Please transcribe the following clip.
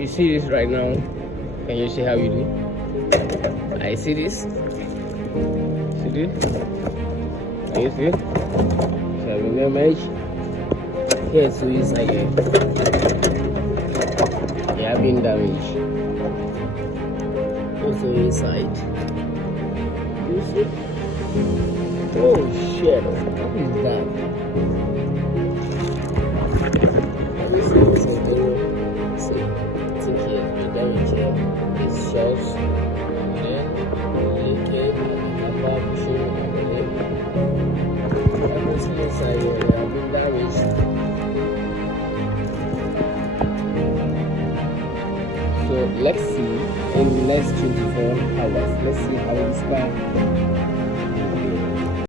you see this right now. Can you see how you do? I see this. See this? Can you see? So remember, here so inside here. They have been damaged. Also inside. You see? Oh shit! What is that? Let me see what's something. See, I think here the damage here is shells. Then liquid and above shoe over there. Everything inside here they have been damaged. So let's see in the next 24 hours. Let's see how this car